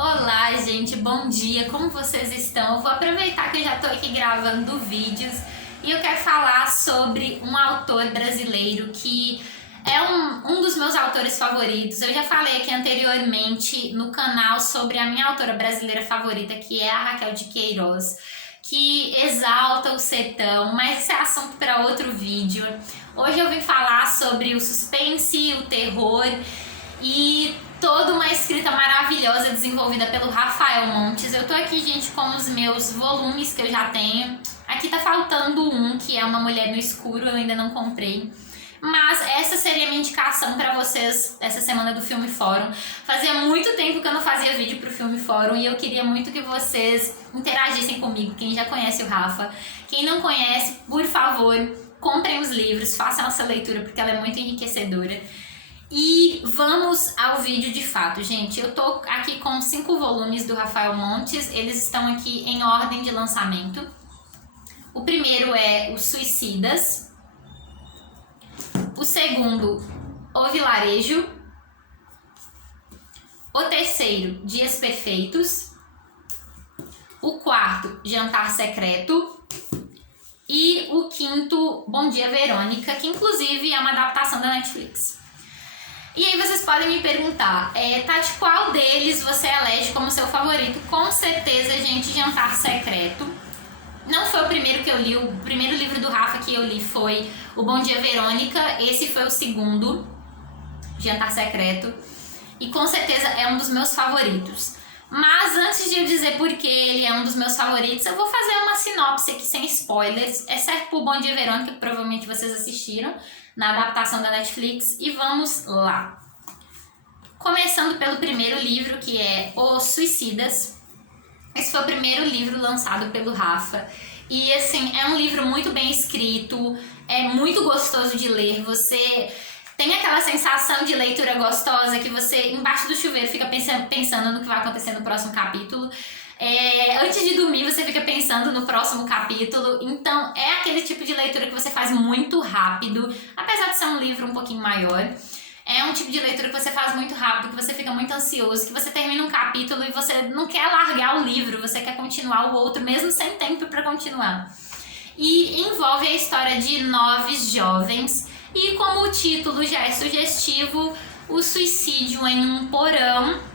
Olá, gente, bom dia, como vocês estão? Eu vou aproveitar que eu já tô aqui gravando vídeos e eu quero falar sobre um autor brasileiro que é um dos meus autores favoritos. Eu já falei aqui anteriormente no canal sobre a minha autora brasileira favorita, que é a Raquel de Queiroz, que exalta o sertão, mas esse é assunto para outro vídeo. Hoje eu vim falar sobre o suspense, o terror e toda uma escrita maravilhosa desenvolvida pelo Rafael Montes. Eu tô aqui, gente, com os meus volumes que eu já tenho. Aqui tá faltando um, que é Uma Mulher no Escuro, eu ainda não comprei. Mas essa seria a minha indicação pra vocês essa semana do Filme Fórum. Fazia muito tempo que eu não fazia vídeo pro Filme Fórum e eu queria muito que vocês interagissem comigo, quem já conhece o Rafa. Quem não conhece, por favor, comprem os livros, façam essa leitura porque ela é muito enriquecedora. E vamos ao vídeo de fato, gente. Eu tô aqui com 5 volumes do Rafael Montes, eles estão aqui em ordem de lançamento. O primeiro é Os Suicidas, o segundo, O Vilarejo, o terceiro, Dias Perfeitos, o quarto, Jantar Secreto e o quinto, Bom Dia Verônica, que inclusive é uma adaptação da Netflix. E aí vocês podem me perguntar, Tati, qual deles você elege como seu favorito? Com certeza, gente, Jantar Secreto. Não foi o primeiro que eu li, o primeiro livro do Rafa que eu li foi o Bom Dia Verônica, esse foi o segundo, Jantar Secreto, e com certeza é um dos meus favoritos. Mas antes de eu dizer por que ele é um dos meus favoritos, eu vou fazer uma sinopse aqui sem spoilers, exceto por Bom Dia Verônica, que provavelmente vocês assistiram na adaptação da Netflix, e vamos lá. Começando pelo primeiro livro, que é Os Suicidas. Esse foi o primeiro livro lançado pelo Rafa. E assim, é um livro muito bem escrito, é muito gostoso de ler. Você tem aquela sensação de leitura gostosa que você, embaixo do chuveiro, fica pensando no que vai acontecer no próximo capítulo. Antes de dormir, você fica pensando no próximo capítulo. Então, é aquele tipo de leitura que você faz muito rápido, apesar de ser um livro um pouquinho maior. É um tipo de leitura que você faz muito rápido, que você fica muito ansioso, que você termina um capítulo e você não quer largar o livro, você quer continuar o outro, mesmo sem tempo para continuar. E envolve a história de 9 jovens, e como o título já é sugestivo, o suicídio em um porão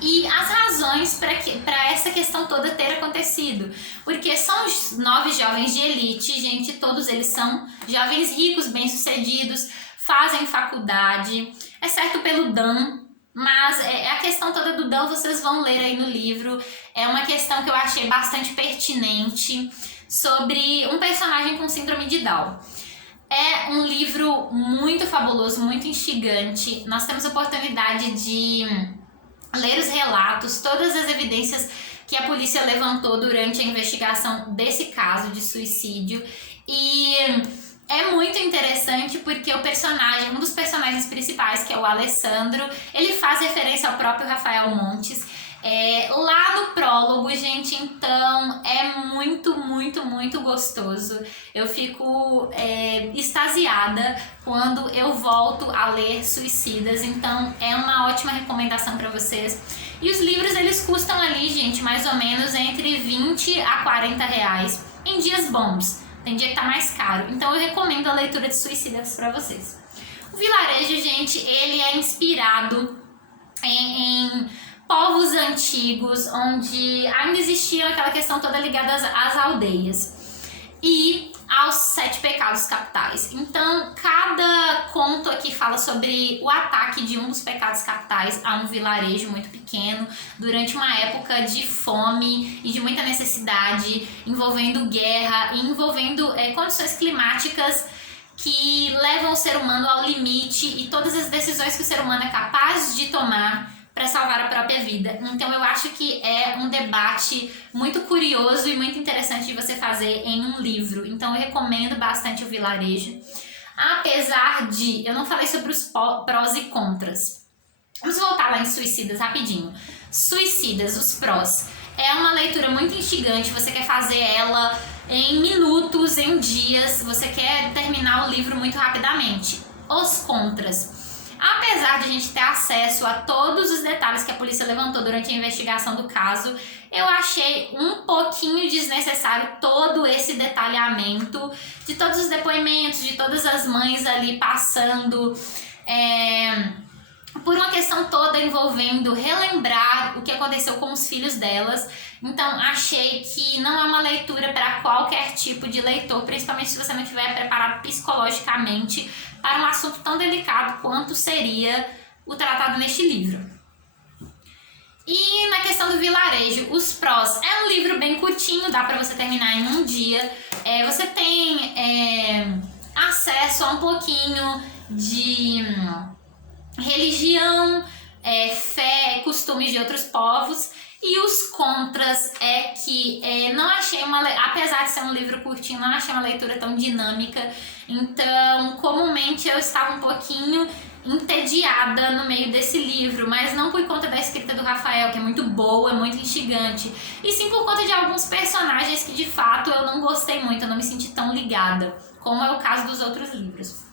e as razões para essa questão toda ter acontecido. Porque são os 9 jovens de elite, gente, todos eles são jovens ricos, bem-sucedidos, fazem faculdade, exceto pelo Dan, mas a questão toda do Dan vocês vão ler aí no livro. É uma questão que eu achei bastante pertinente sobre um personagem com síndrome de Down. É um livro muito fabuloso, muito instigante. Nós temos a oportunidade de ler os relatos, todas as evidências que a polícia levantou durante a investigação desse caso de suicídio. E é muito interessante porque o personagem, um dos personagens principais, que é o Alessandro, ele faz referência ao próprio Rafael Montes. Lá no prólogo, gente, então é muito, muito, muito gostoso. Eu fico extasiada quando eu volto a ler Suicidas, então é uma ótima recomendação para vocês. E os livros, eles custam ali, gente, mais ou menos entre 20 a 40 reais em dias bons. Tem dia que tá mais caro, então eu recomendo a leitura de Suicidas para vocês. O Vilarejo, gente, ele é inspirado em povos antigos, onde ainda existia aquela questão toda ligada às aldeias e aos 7 pecados capitais. Então, cada conto aqui fala sobre o ataque de um dos pecados capitais a um vilarejo muito pequeno durante uma época de fome e de muita necessidade, envolvendo guerra e envolvendo condições climáticas que levam o ser humano ao limite e todas as decisões que o ser humano é capaz de tomar para salvar a própria vida. Então eu acho que é um debate muito curioso e muito interessante de você fazer em um livro. Então eu recomendo bastante o Vilarejo. Apesar de... eu não falei sobre os prós e contras. Vamos voltar lá em Suicidas rapidinho. Suicidas, os prós. É uma leitura muito instigante, você quer fazer ela em minutos, em dias, você quer terminar o livro muito rapidamente. Os contras. Apesar de a gente ter acesso a todos os detalhes que a polícia levantou durante a investigação do caso, eu achei um pouquinho desnecessário todo esse detalhamento de todos os depoimentos, de todas as mães ali passando por uma questão toda envolvendo relembrar o que aconteceu com os filhos delas. Então, achei que não é uma leitura para qualquer tipo de leitor, principalmente se você não estiver preparado psicologicamente para um assunto tão delicado quanto seria o tratado neste livro. E na questão do vilarejo, os prós. É um livro bem curtinho, dá para você terminar em um dia. Você tem acesso a um pouquinho de religião, fé, costumes de outros povos. E os contras é que não achei apesar de ser um livro curtinho, não achei uma leitura tão dinâmica. Então, comumente eu estava um pouquinho entediada no meio desse livro, mas não por conta da escrita do Rafael, que é muito boa, é muito instigante, e sim por conta de alguns personagens que de fato eu não gostei muito, eu não me senti tão ligada, como é o caso dos outros livros.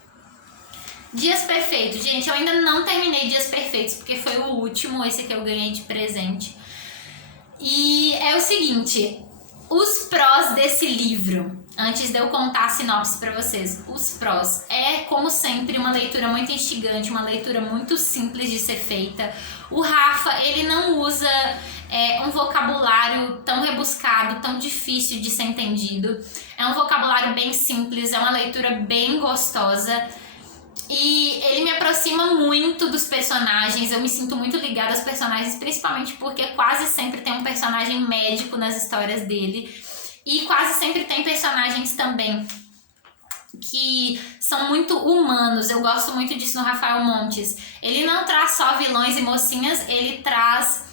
Dias Perfeitos. Gente, eu ainda não terminei Dias Perfeitos, porque foi o último, esse que eu ganhei de presente. E é o seguinte, os prós desse livro, antes de eu contar a sinopse para vocês, os prós. Como sempre, uma leitura muito instigante, uma leitura muito simples de ser feita. O Rafa, ele não usa um vocabulário tão rebuscado, tão difícil de ser entendido. É um vocabulário bem simples, é uma leitura bem gostosa. E ele me aproxima muito dos personagens, eu me sinto muito ligada aos personagens, principalmente porque quase sempre tem um personagem médico nas histórias dele. E quase sempre tem personagens também que são muito humanos. Eu gosto muito disso no Rafael Montes. Ele não traz só vilões e mocinhas, ele traz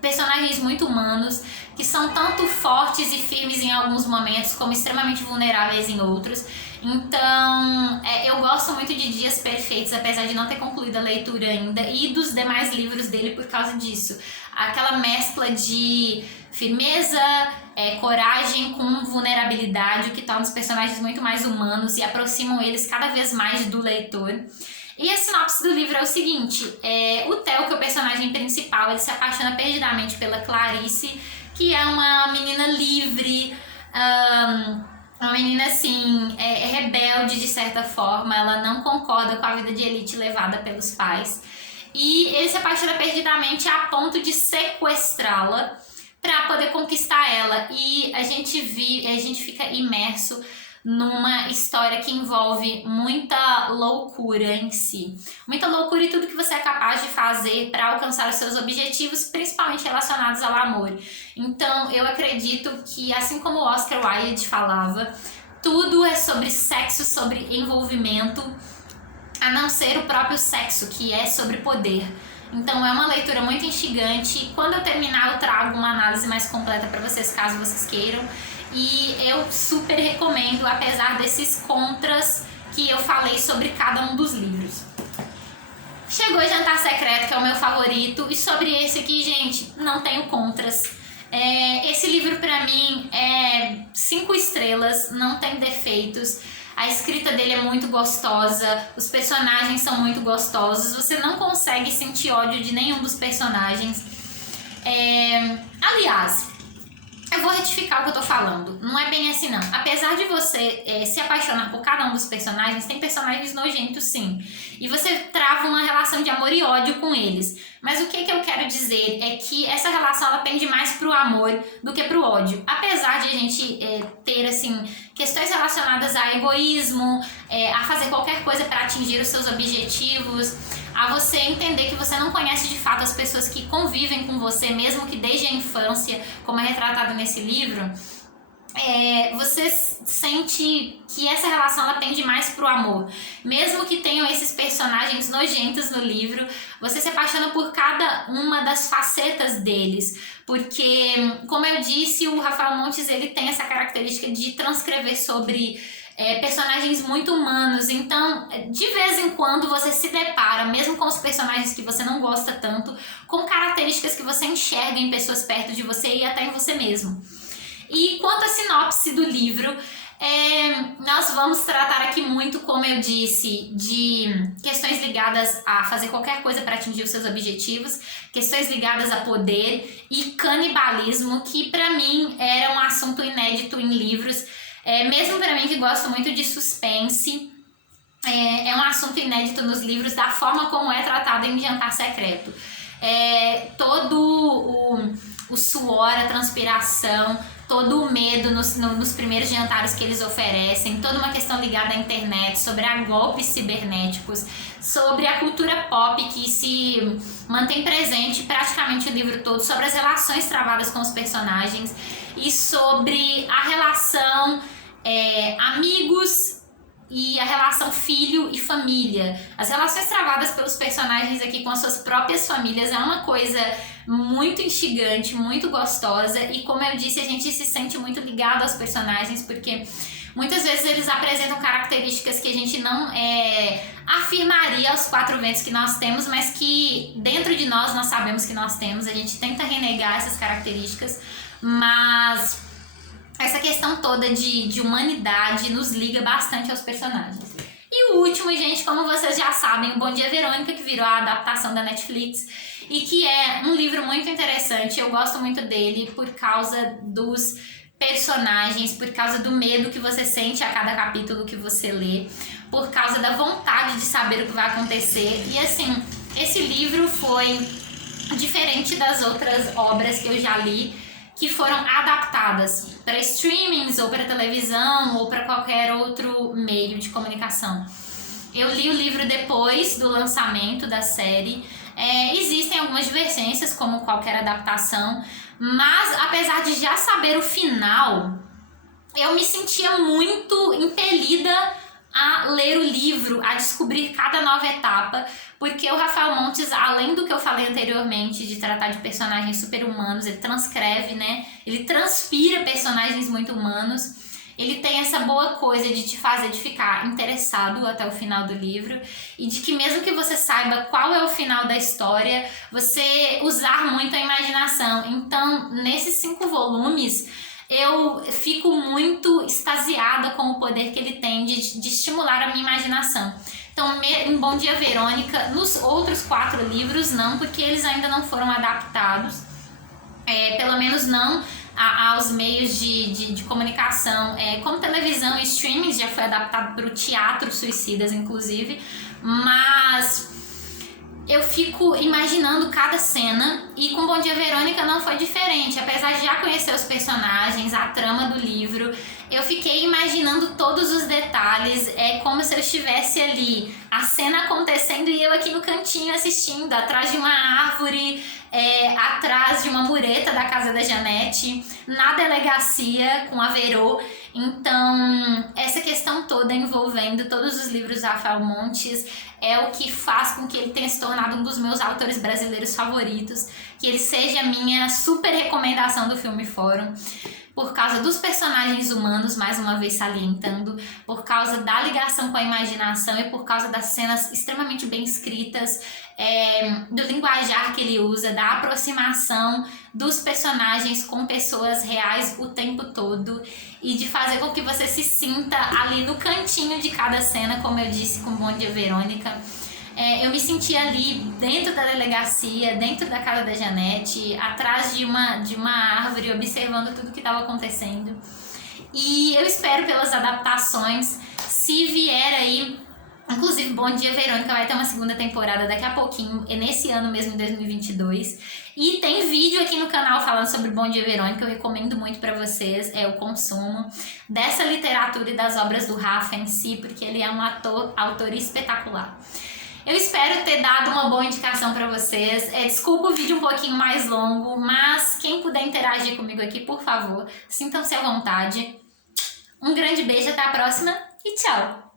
personagens muito humanos, que são tanto fortes e firmes em alguns momentos, como extremamente vulneráveis em outros. Então, eu gosto muito de Dias Perfeitos, apesar de não ter concluído a leitura ainda, e dos demais livros dele por causa disso. Aquela mescla de firmeza, coragem com vulnerabilidade, o que torna os personagens muito mais humanos e aproximam eles cada vez mais do leitor. E a sinopse do livro é o seguinte, o Theo, que é o personagem principal, ele se apaixona perdidamente pela Clarice, que é uma menina livre, uma menina assim, rebelde de certa forma, ela não concorda com a vida de elite levada pelos pais. E ele se apaixona perdidamente a ponto de sequestrá-la para poder conquistar ela. E a gente fica imerso numa história que envolve muita loucura em si. Muita loucura e tudo que você é capaz de fazer para alcançar os seus objetivos, principalmente relacionados ao amor. Então, eu acredito que, assim como o Oscar Wilde falava, tudo é sobre sexo, sobre envolvimento, a não ser o próprio sexo, que é sobre poder. Então, é uma leitura muito instigante. Quando eu terminar, eu trago uma análise mais completa para vocês, caso vocês queiram. E eu super recomendo, apesar desses contras que eu falei sobre cada um dos livros. Chegou Jantar Secreto, que é o meu favorito, e sobre esse aqui, gente, não tenho contras. Esse livro pra mim é 5 estrelas, não tem defeitos. A escrita dele é muito gostosa, os personagens são muito gostosos, você não consegue sentir ódio de nenhum dos personagens. Aliás, eu vou retificar o que eu tô falando. Não é bem assim, não. Apesar de você se apaixonar por cada um dos personagens, tem personagens nojentos, sim. E você trava uma relação de amor e ódio com eles. Mas o que eu quero dizer é que essa relação, ela pende mais pro amor do que pro ódio. Apesar de a gente ter, assim, questões relacionadas a egoísmo, a fazer qualquer coisa para atingir os seus objetivos, a você entender que você não conhece de fato as pessoas que convivem com você, mesmo que desde a infância, como é retratado nesse livro, você sente que essa relação ela tende mais pro amor. Mesmo que tenham esses personagens nojentos no livro, você se apaixona por cada uma das facetas deles. Porque, como eu disse, o Rafael Montes ele tem essa característica de transcrever sobre personagens muito humanos. Então, de vez em quando você se depara, mesmo com os personagens que você não gosta tanto, com características que você enxerga em pessoas perto de você e até em você mesmo. E quanto à sinopse do livro, Nós vamos tratar aqui muito, como eu disse, de questões ligadas a fazer qualquer coisa para atingir os seus objetivos, questões ligadas a poder e canibalismo, que para mim era um assunto inédito em livros, mesmo para mim que gosto muito de suspense. É um assunto inédito nos livros da forma como é tratado em Jantar Secreto. Todo o suor, a transpiração, todo o medo nos primeiros jantares que eles oferecem, toda uma questão ligada à internet, sobre golpes cibernéticos, sobre a cultura pop que se mantém presente praticamente o livro todo, sobre as relações travadas com os personagens e sobre a relação amigos e a relação filho e família. As relações travadas pelos personagens aqui com as suas próprias famílias é uma coisa muito instigante, muito gostosa, e como eu disse, a gente se sente muito ligado aos personagens, porque muitas vezes eles apresentam características que a gente não afirmaria aos quatro ventos que nós temos, mas que dentro de nós sabemos que nós temos. A gente tenta renegar essas características, mas essa questão toda de humanidade nos liga bastante aos personagens. E o último, gente, como vocês já sabem, o Bom Dia Verônica, que virou a adaptação da Netflix e que é um livro muito interessante. Eu gosto muito dele por causa dos personagens, por causa do medo que você sente a cada capítulo que você lê, por causa da vontade de saber o que vai acontecer. E assim, esse livro foi diferente das outras obras que eu já li, que foram adaptadas para streamings ou para televisão ou para qualquer outro meio de comunicação. Eu li o livro depois do lançamento da série. Existem algumas divergências, como qualquer adaptação, mas apesar de já saber o final, eu me sentia muito impelida a ler o livro, a descobrir cada nova etapa, porque o Rafael Montes, além do que eu falei anteriormente, de tratar de personagens super-humanos, ele transcreve, né? Ele transpira personagens muito humanos. Ele tem essa boa coisa de te fazer ficar interessado até o final do livro, e de que mesmo que você saiba qual é o final da história, você usar muito a imaginação. Então, nesses 5 volumes, eu fico muito extasiada com o poder que ele tem de estimular a minha imaginação. Então, em Bom Dia Verônica, nos outros 4 livros não, porque eles ainda não foram adaptados, pelo menos não aos meios de comunicação, como televisão e streaming. Já foi adaptado para o Teatro Suicidas, inclusive, mas eu fico imaginando cada cena, e com Bom Dia Verônica não foi diferente. Apesar de já conhecer os personagens, a trama do livro, eu fiquei imaginando todos os detalhes. É como se eu estivesse ali, a cena acontecendo e eu aqui no cantinho assistindo, atrás de uma árvore, atrás de uma mureta da casa da Janete, na delegacia com a Verô. Então, essa questão toda envolvendo todos os livros do Rafael Montes é o que faz com que ele tenha se tornado um dos meus autores brasileiros favoritos, que ele seja a minha super recomendação do Filme Fórum, por causa dos personagens humanos, mais uma vez salientando, por causa da ligação com a imaginação e por causa das cenas extremamente bem escritas, do linguajar que ele usa, da aproximação dos personagens com pessoas reais o tempo todo, e de fazer com que você se sinta ali no cantinho de cada cena, como eu disse com Bom Dia Verônica. Eu me senti ali dentro da delegacia, dentro da casa da Janete, atrás de uma árvore, observando tudo que estava acontecendo. E eu espero pelas adaptações, se vier aí, inclusive Bom Dia Verônica vai ter uma segunda temporada daqui a pouquinho, nesse ano mesmo, em 2022. E tem vídeo aqui no canal falando sobre Bom Dia Verônica, eu recomendo muito para vocês, o consumo dessa literatura e das obras do Rafa em si, porque ele é um autor espetacular. Eu espero ter dado uma boa indicação para vocês. Desculpa o vídeo um pouquinho mais longo, mas quem puder interagir comigo aqui, por favor, sintam-se à vontade. Um grande beijo, até a próxima e tchau!